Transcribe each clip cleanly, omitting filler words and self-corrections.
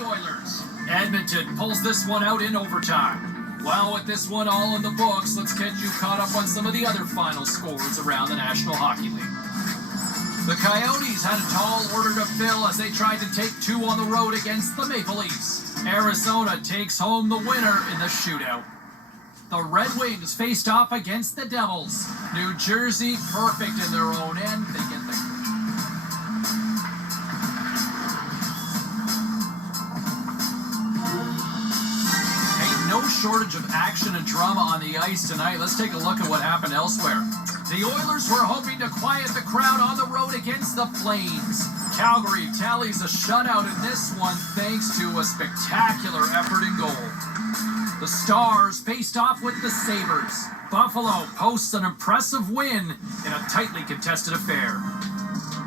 the Oilers. Edmonton pulls this one out in overtime. Well, with this one all in the books, let's get you caught up on some of the other final scores around the National Hockey League. The Coyotes had a tall order to fill as they tried to take two on the road against the Maple Leafs. Arizona takes home the winner in the shootout. The Red Wings faced off against the Devils. New Jersey, perfect in their own end. They get the no shortage of action and drama on the ice tonight. Let's take a look at what happened elsewhere. The Oilers were hoping to quiet the crowd on the road against the Flames. Calgary tallies a shutout in this one thanks to a spectacular effort in goal. The Stars faced off with the Sabres. Buffalo posts an impressive win in a tightly contested affair.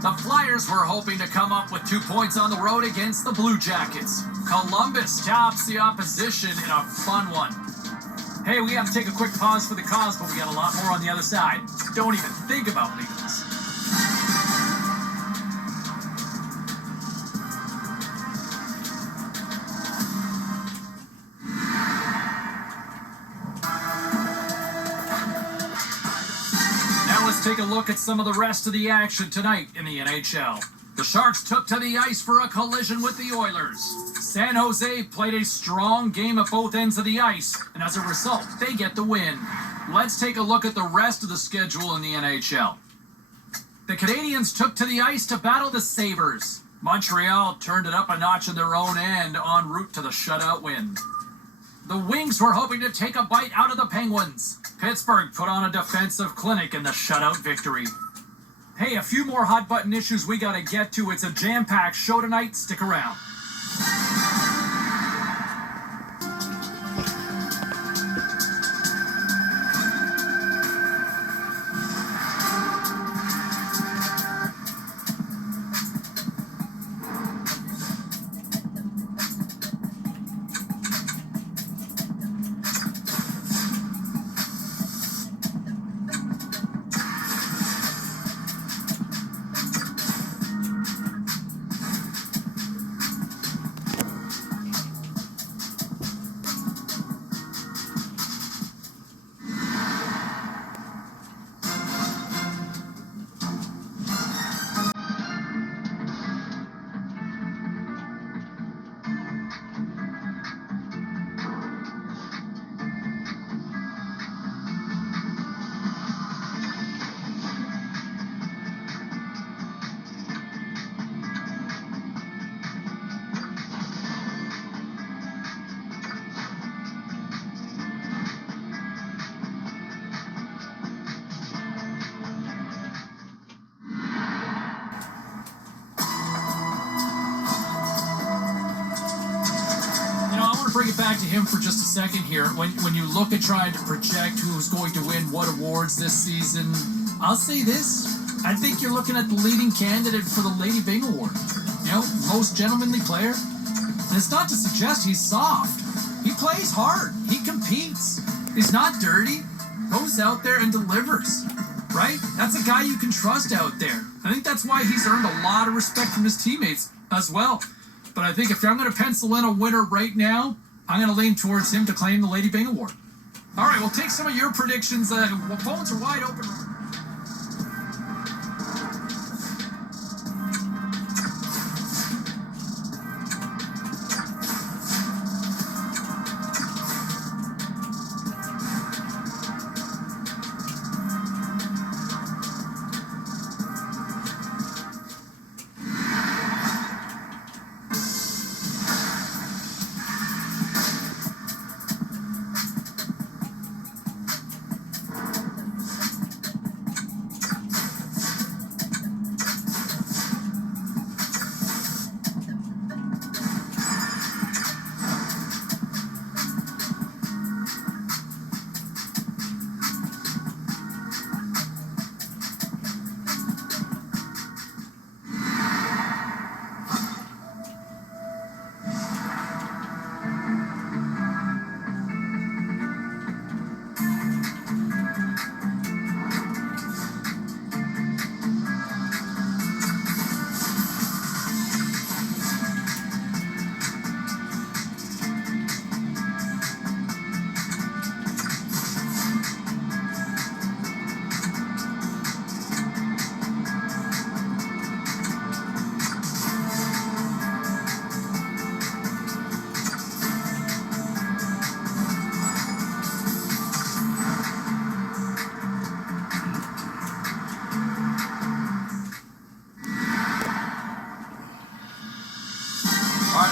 The Flyers were hoping to come up with 2 points on the road against the Blue Jackets. Columbus tops the opposition in a fun one. Hey, we have to take a quick pause for the cause, but we got a lot more on the other side. Don't even think about leaving us. Now let's take a look at some of the rest of the action tonight in the NHL. The Sharks took to the ice for a collision with the Oilers. San Jose played a strong game at both ends of the ice, and as a result, they get the win. Let's take a look at the rest of the schedule in the NHL. The Canadiens took to the ice to battle the Sabres. Montreal turned it up a notch in their own end en route to the shutout win. The Wings were hoping to take a bite out of the Penguins. Pittsburgh put on a defensive clinic in the shutout victory. Hey, a few more hot-button issues we gotta get to. It's a jam-packed show tonight. Stick around. Bring it back to him for just a second here. When you look at trying to project who's going to win what awards this season, I'll say this. I think you're looking at the leading candidate for the Lady Byng Award. You know, most gentlemanly player. And it's not to suggest he's soft. He plays hard. He competes. He's not dirty. Goes out there and delivers. Right? That's a guy you can trust out there. I think that's why he's earned a lot of respect from his teammates as well. But I think if I'm going to pencil in a winner right now, I'm going to lean towards him to claim the Lady Byng Award. All right, we'll take some of your predictions. Phones are wide open.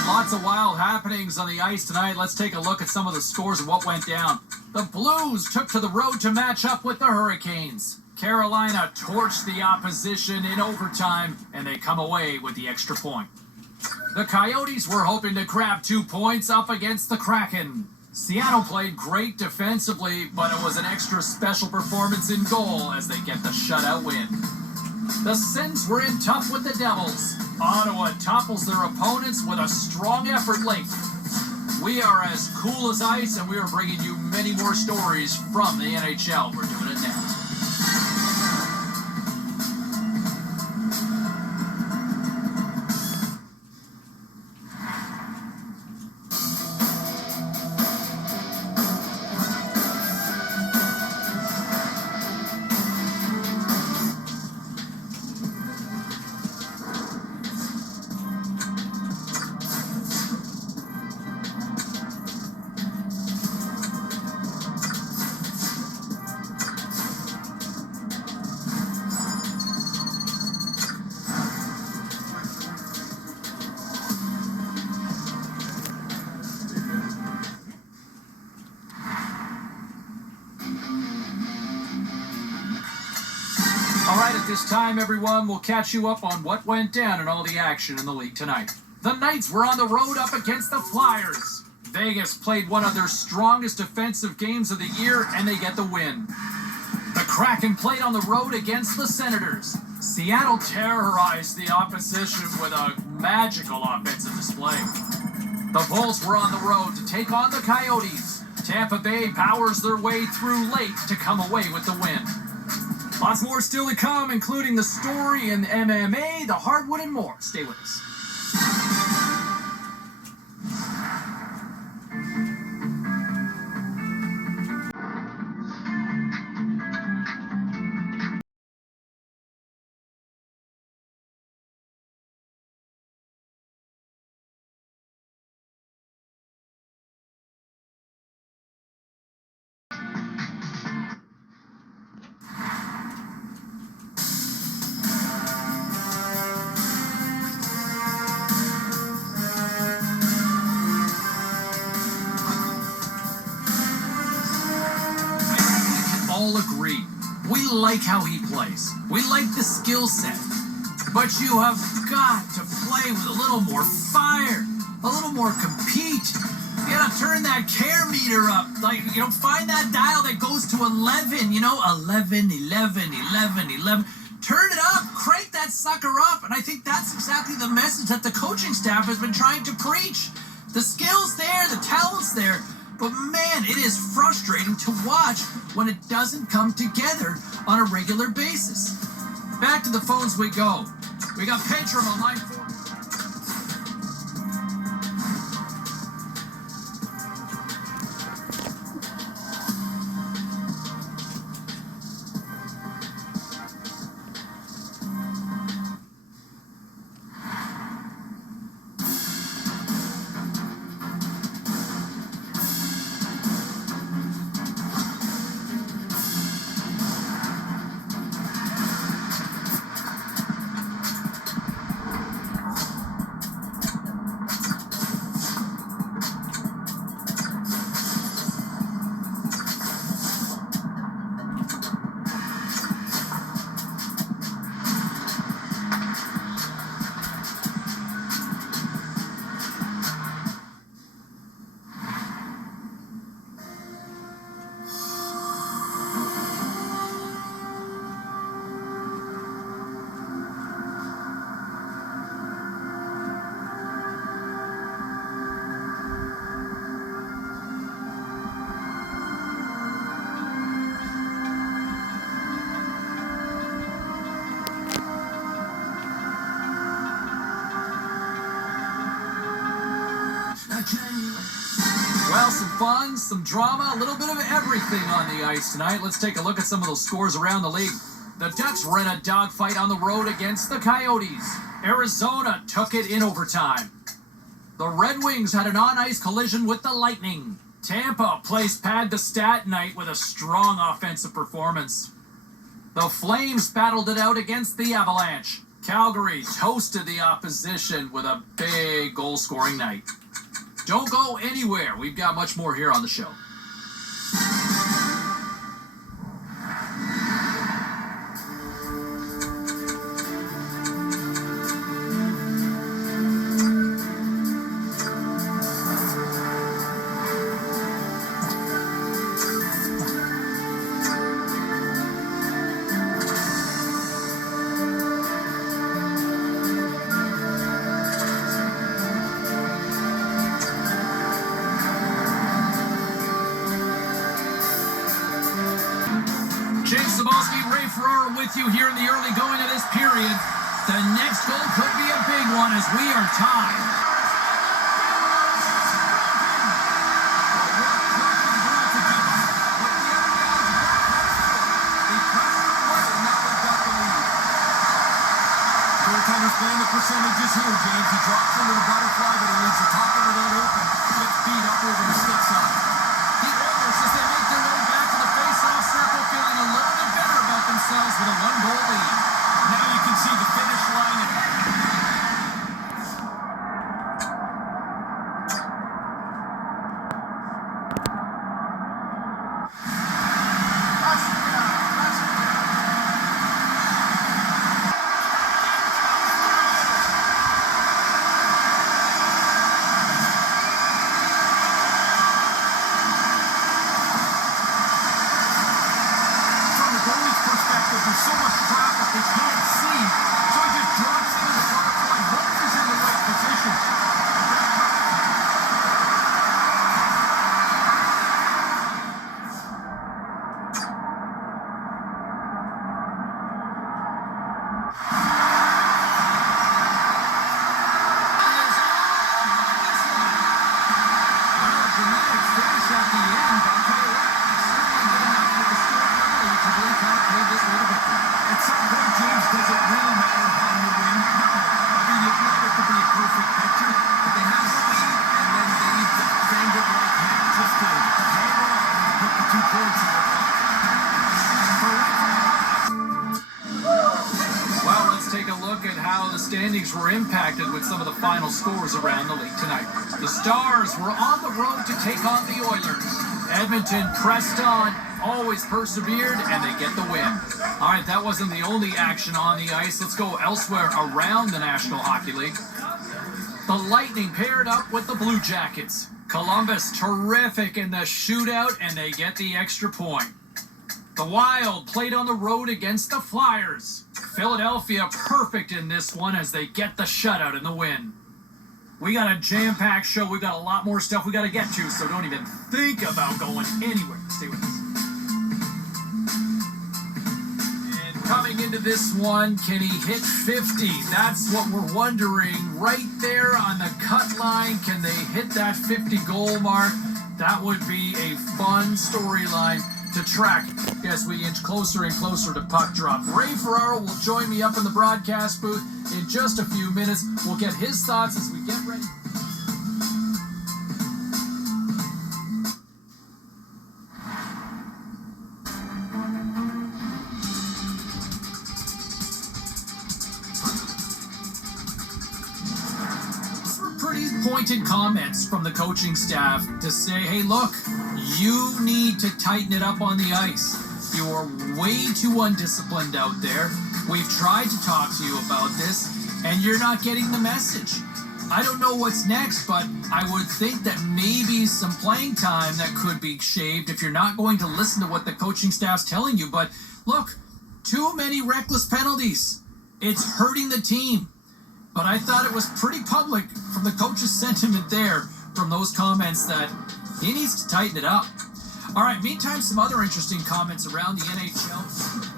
And lots of wild happenings on the ice tonight. Let's take a look at some of the scores of what went down. The Blues took to the road to match up with the Hurricanes. Carolina torched the opposition in overtime, and they come away with the extra point. The Coyotes were hoping to grab 2 points up against the Kraken. Seattle played great defensively, but it was an extra special performance in goal as they get the shutout win. The Sens were in tough with the Devils. Ottawa topples their opponents with a strong effort late. We are as cool as ice, and we are bringing you many more stories from the NHL. We're doing it next. All right, at this time, everyone, we'll catch you up on what went down and all the action in the league tonight. The Knights were on the road up against the Flyers. Vegas played one of their strongest defensive games of the year, and they get the win. The Kraken played on the road against the Senators. Seattle terrorized the opposition with a magical offensive display. The Bulls were on the road to take on the Coyotes. Tampa Bay powers their way through late to come away with the win. Lots more still to come, including the story in MMA, the hardwood, and more. Stay with us. All agree. We like how he plays. We like the skill set. But you have got to play with a little more fire, a little more compete. You gotta turn that care meter up. Find that dial that goes to 11, 11, 11, 11, 11. Turn it up, crank that sucker up. And I think that's exactly the message that the coaching staff has been trying to preach. The skill's there, the talent's there. But man, it is frustrating to watch when it doesn't come together on a regular basis. Back to the phones we go. We got Pedram on line 4. Well, some fun, some drama, a little bit of everything on the ice tonight. Let's take a look at some of those scores around the league. The Ducks were in a dogfight on the road against the Coyotes. Arizona took it in overtime. The Red Wings had an on-ice collision with the Lightning. Tampa placed pad to stat night with a strong offensive performance. The Flames battled it out against the Avalanche. Calgary toasted the opposition with a big goal-scoring night. Don't go anywhere. We've got much more here on the show. With you here in the early going of this period. The next goal could be a big one as we are tied. Goaltender's playing the percentages here, James. He drops into the butterfly, but he leaves the top of the net open. Gets beat up over the stick side. The Oilers, as they make their way back to the face-off circle, feeling a little bit better about themselves with a one-goal lead. Now you can see the finish line. There's so much traffic they can't see, so he just drops into the butterfly, hopes he's in the right position. Dramatic finish at the end, but I'll tell you what, certainly good enough for the score early to really kind of play this little bit. At some point, James, does it really matter how you win? No. I mean, you'd love it to be a perfect picture, but they have the lead, and then they defend it like heck just to hang on and put the 2 points in their pocket. Well, let's take a look at how the standings were impacted with some of the final scores around the league tonight. The Stars were on the road to take on the Oilers. Edmonton pressed on, always persevered, and they get the win. All right, that wasn't the only action on the ice. Let's go elsewhere around the National Hockey League. The Lightning paired up with the Blue Jackets. Columbus terrific in the shootout, and they get the extra point. The Wild played on the road against the Flyers. Philadelphia perfect in this one as they get the shutout in the win. We got a jam-packed show. We got a lot more stuff we got to get to, so don't even think about going anywhere. Stay with us. And coming into this one, can he hit 50? That's what we're wondering. Right there on the cut line, can they hit that 50-goal mark? That would be a fun storyline to track as we inch closer and closer to puck drop. Ray Ferraro will join me up in the broadcast booth in just a few minutes. We'll get his thoughts as we get ready. Pretty pointed comments from the coaching staff to say, hey, look, you need to tighten it up on the ice. You are way too undisciplined out there. We've tried to talk to you about this, and you're not getting the message. I don't know what's next, but I would think that maybe some playing time that could be shaved if you're not going to listen to what the coaching staff's telling you. But look, too many reckless penalties. It's hurting the team. But I thought it was pretty public from the coach's sentiment there, from those comments, that he needs to tighten it up. All right, meantime, some other interesting comments around the NHL.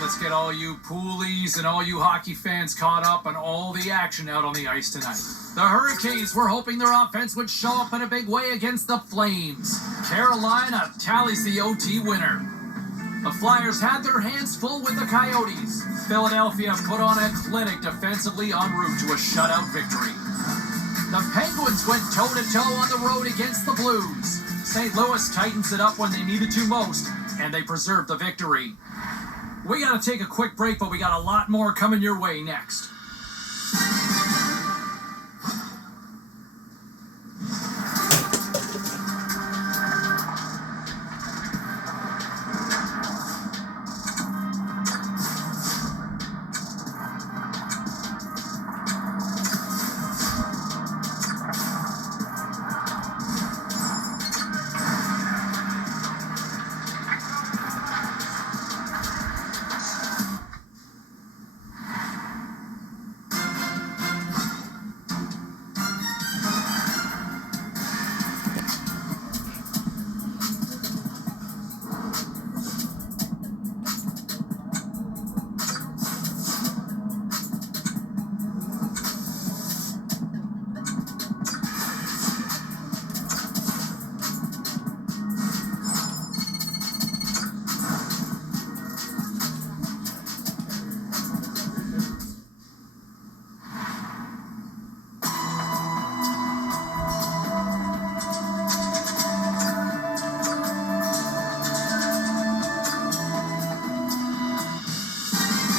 let's get all you poolies and all you hockey fans caught up on all the action out on the ice tonight. The Hurricanes were hoping their offense would show up in a big way against the Flames. Carolina tallies the OT winner. The Flyers had their hands full with the Coyotes. Philadelphia put on a clinic defensively en route to a shutout victory. The Penguins went toe-to-toe on the road against the Blues. St. Louis tightens it up when they needed to most, and they preserved the victory. We gotta take a quick break, but we got a lot more coming your way next.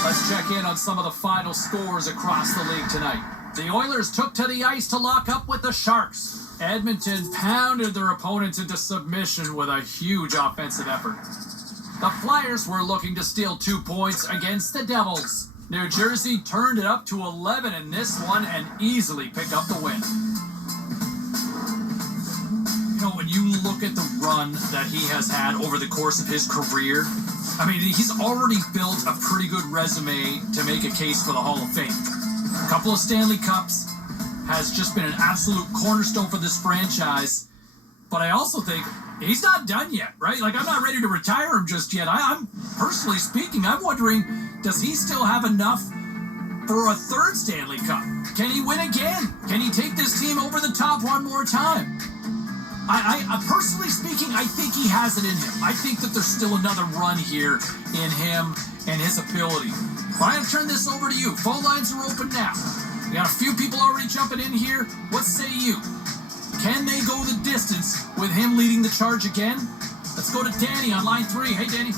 Let's check in on some of the final scores across the league tonight. The Oilers took to the ice to lock up with the Sharks. Edmonton pounded their opponents into submission with a huge offensive effort. The Flyers were looking to steal 2 points against the Devils. New Jersey turned it up to 11 in this one and easily picked up the win. You know, when you look at the run that he has had over the course of his career, I mean, he's already built a pretty good resume to make a case for the Hall of Fame. A couple of Stanley Cups, has just been an absolute cornerstone for this franchise. But I also think he's not done yet, right? Like, I'm not ready to retire him just yet. I'm personally speaking, I'm wondering, does he still have enough for a third Stanley Cup? Can he win again? Can he take this team over the top one more time? I personally speaking, I think he has it in him. I think that there's still another run here in him and his ability. But I'm going to turn this over to you. Phone lines are open now. We got a few people already jumping in here. What say you? Can they go the distance with him leading the charge again? Let's go to Danny on line 3. Hey, Danny.